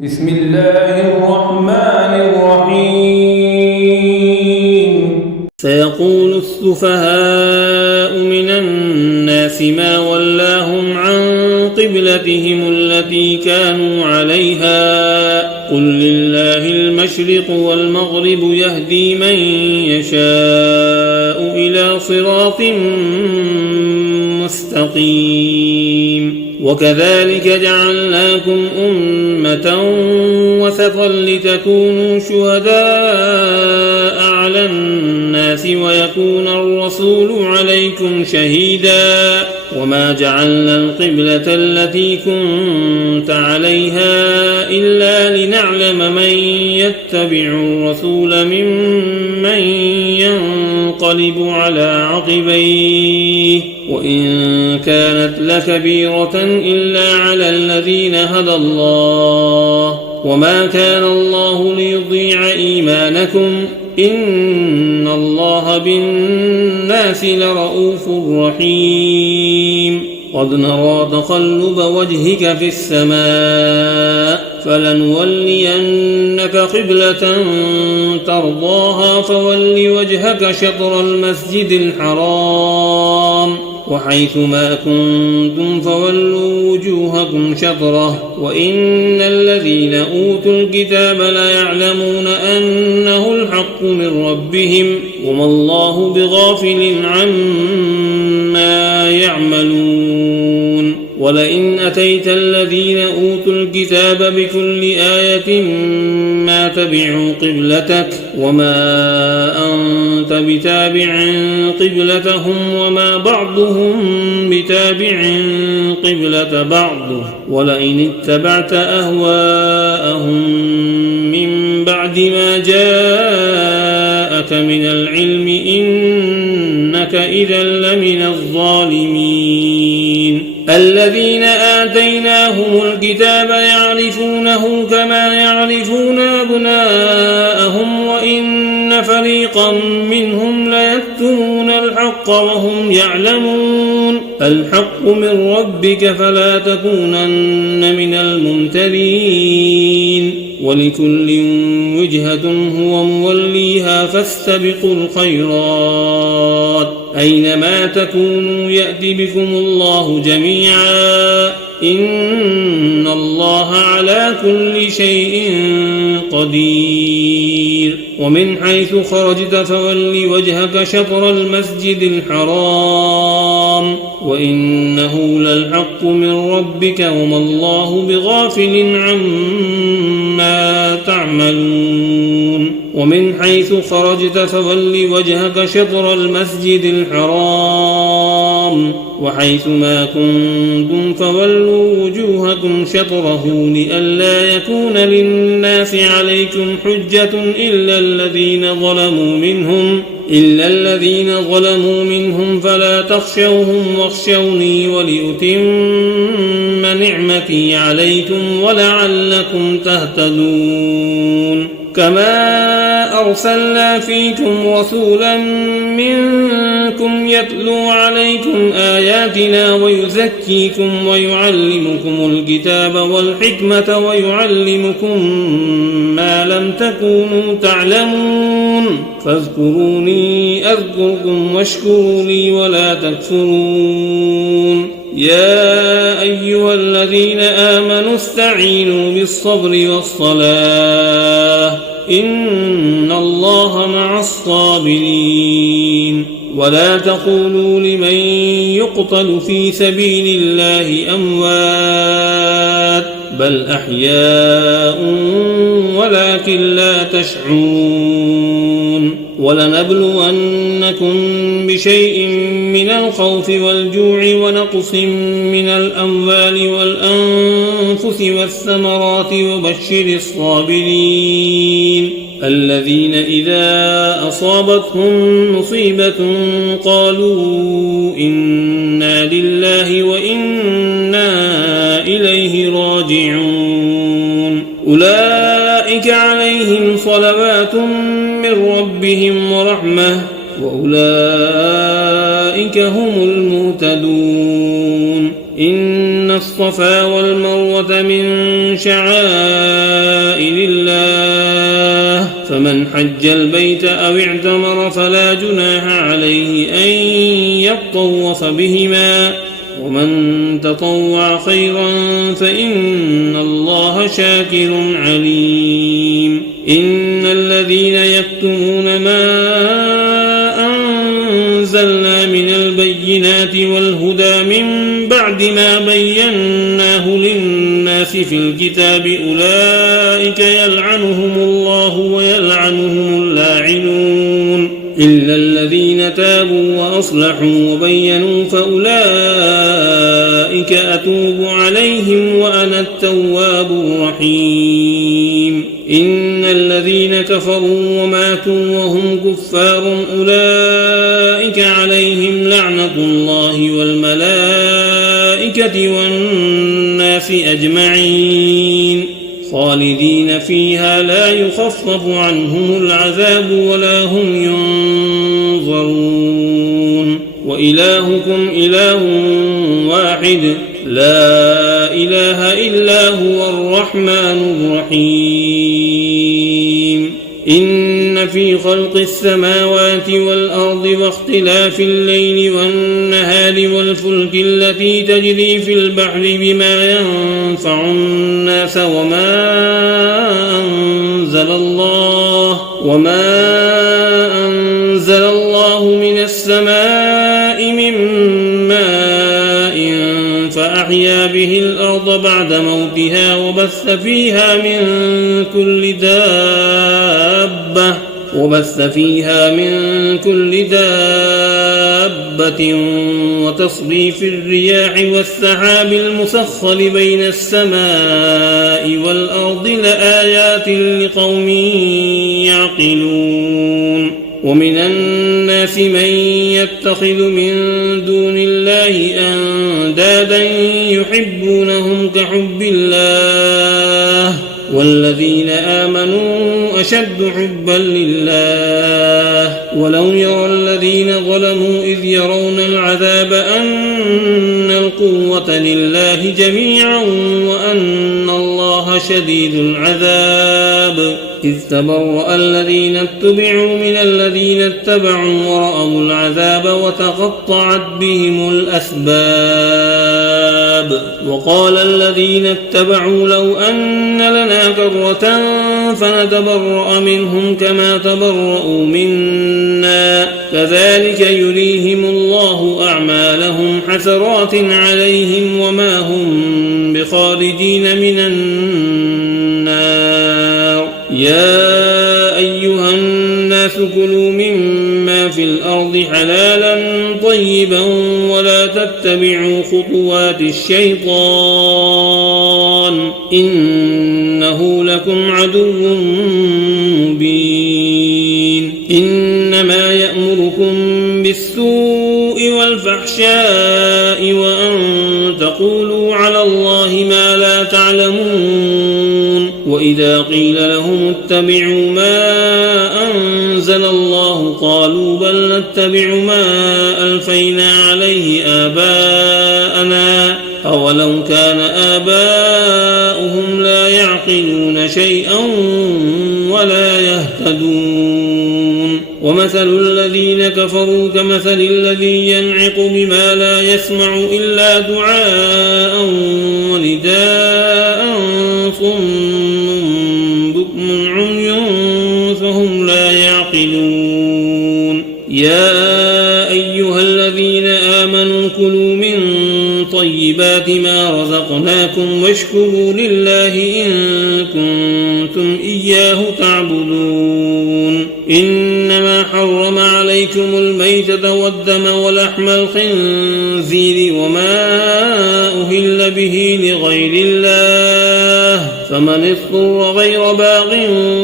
بسم الله الرحمن الرحيم. سيقول السفهاء من الناس ما ولاهم عن قبلتهم التي كانوا عليها قل لله المشرق والمغرب يهدي من يشاء إلى صراط مستقيم. وكذلك جعلناكم أمة وسطا لتكونوا شهداء على الناس ويكون الرسول عليكم شهيدا وما جعلنا القبلة التي كنت عليها إلا لنعلم من يتبع الرسول ممن ينقلب على عقبيه وإن كانت لكبيرة إلا على الذين هدى الله وما كان الله ليضيع إيمانكم إن الله بالناس لرؤوف رحيم. قد نرى تقلب وجهك في السماء فلنولينك قبلة ترضاها فول وجهك شطر المسجد الحرام وحيث ما كنتم فولوا وجوهكم شطره وإن الذين أوتوا الكتاب ليعلمون أنه الحق من ربهم وما الله بغافل عما يعملون. ولئن أتيت الذين أوتوا الكتاب بكل آية ما تبعوا قبلتك وما أنت بتابع قبلتهم وما بعضهم بتابع قبلة بعض ولئن اتبعت أهواءهم من بعد ما جاءك من العلم إنك إذا لمن الظالمين. الذين آتيناهم الكتاب يعرفونه كما يعرفون أبناءهم وإن فريقا منهم ليكتمون الحق وهم يعلمون. الحق من ربك فلا تكونن من الممترين. ولكل وجهة هو موليها فاستبقوا الخيرات أينما تكونوا يأتي بكم الله جميعا إن الله على كل شيء قدير. ومن حيث خرجت فول وجهك شطر المسجد الحرام وإنه للحق من ربك وما الله بغافل عما تعملون. ومن حيث خرجت فول وجهك شطر المسجد الحرام وحيث ما كنتم فولوا وجوهكم شطره لئلا يكون للناس عليكم حجة إلا الذين ظلموا منهم فلا تخشوهم واخشوني ولأتم نعمتي عليكم ولعلكم تهتدون. كما أرسلنا فيكم رسولا منكم يتلو عليكم آياتنا ويزكيكم ويعلمكم الكتاب والحكمة ويعلمكم ما لم تكونوا تعلمون فاذكروني أذكركم واشكروا لي ولا تكفرون. يا أيها الذين آمنوا استعينوا بالصبر والصلاة إن الله مع الصابرين. ولا تقولوا لمن يقتل في سبيل الله أموات بل أحياء ولكن لا تشعرون. ولنبلونكم بشيء من الخوف والجوع ونقص من الأموال والأنفس والثمرات وبشر الصابرين الذين إذا أصابتهم مصيبة قالوا إنا لله وإنا إليه راجعون. أولئك عليهم صلوات من ربهم ورحمة وأولئك هم المهتدون. إن الصفا والمروة من شعائر الله فمن حج البيت أو اعتمر فلا جناح عليه أن يطوف بهما ومن تطوع خيرا فإن الله شاكر عليم إن الذين يكتمون ما أنزلنا من البينات والهدى من بعد ما بيناه للناس في الكتاب أولئك يلعنهم الله ويلعنهم اللاعنون إلا الذين تابوا وأصلحوا وبينوا فأولئك أتوب عليهم وأنا التواب الرحيم إن الذين كفروا وماتوا وهم كفار أولئك عليهم لعنة الله والملائكة والناس أجمعين خالدين فيها لا يخفف عنهم العذاب ولا هم ينظرون وإلهكم إله واحد لا إله إلا هو الرحمن الرحيم إن في خلق السماوات والأرض واختلاف الليل والنهار والفلك التي تجري في البحر بما ينفع الناس وما أنزل الله من السماء من ماء فأحيا به الأرض بعد موتها وبث فيها من كل دابة وتصريف الرياح والسحاب المسخر بين السماء والأرض لآيات لقوم يعقلون ومن الناس من يتخذ من دون الله أندادا يحبونهم كحب الله والذين آمنوا أشد حبا لله ولو يرى الذين ظلموا إذ يرون العذاب أن القوة لله جميعا وأن الله شديد العذاب إذ تبرأ الذين اتبعوا من الذين اتبعوا ورأوا العذاب وتقطعت بهم الأسباب وقال الذين اتبعوا لو أن لنا كرة فنتبرأ منهم كما تبرأوا منا كذلك يريهم الله أعمالهم حسرات عليهم وما هم بخارجين من النار يا أيها الناس كلوا مما في الأرض حلالا طيبا ولا تتبعوا خطوات الشيطان إنه لكم عدو مبين إنما يأمركم بالسوء والفحشاء وأن تقولوا على الله ما لا تعلمون وإذا قيل لهم اتبعوا ما أنزل الله قالوا بل نتبع ما ألفينا عليه آباءنا أولو كان آباؤهم لا يعقلون شيئا ولا يهتدون ومثل الذين كفروا كمثل الذي ينعق بما لا يسمع إلا دعاء ونداء صم بكم عمي فهم لا يعقلون يا أيها الذين آمنوا كلوا من طيبات ما رزقناكم واشكروا لله إن كنتم إياه تعبدون إنما حرم عليكم الميتة والدم ولحم الخنزير وما أهل به لغير الله فمن اضطر غير باغ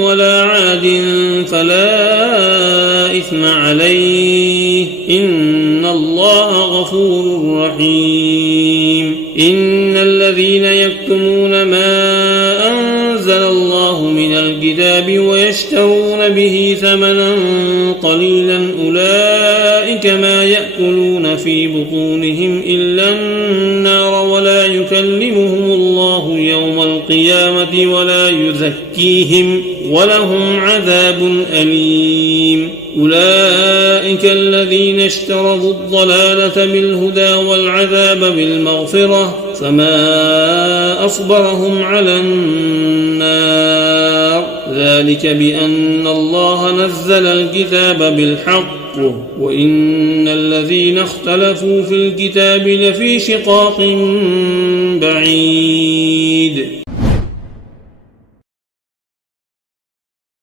ولا عاد فلا إثم عليه إن الله غفور رحيم إن الذين يكتمون ما أنزل الله من الكتاب ويشترون به ثمنا قليلا أولئك ما يأكلون في بطونهم إلا النار ولا يكلمون القيامة ولا يزكيهم ولهم عذاب أليم. أولئك الذين اشتروا الضلالة بالهدى والعذاب بالمغفرة فما أصبرهم على النار ذلك بأن الله نزل الكتاب بالحق وإن الذين اختلفوا في الكتاب لفي شقاق بعيد.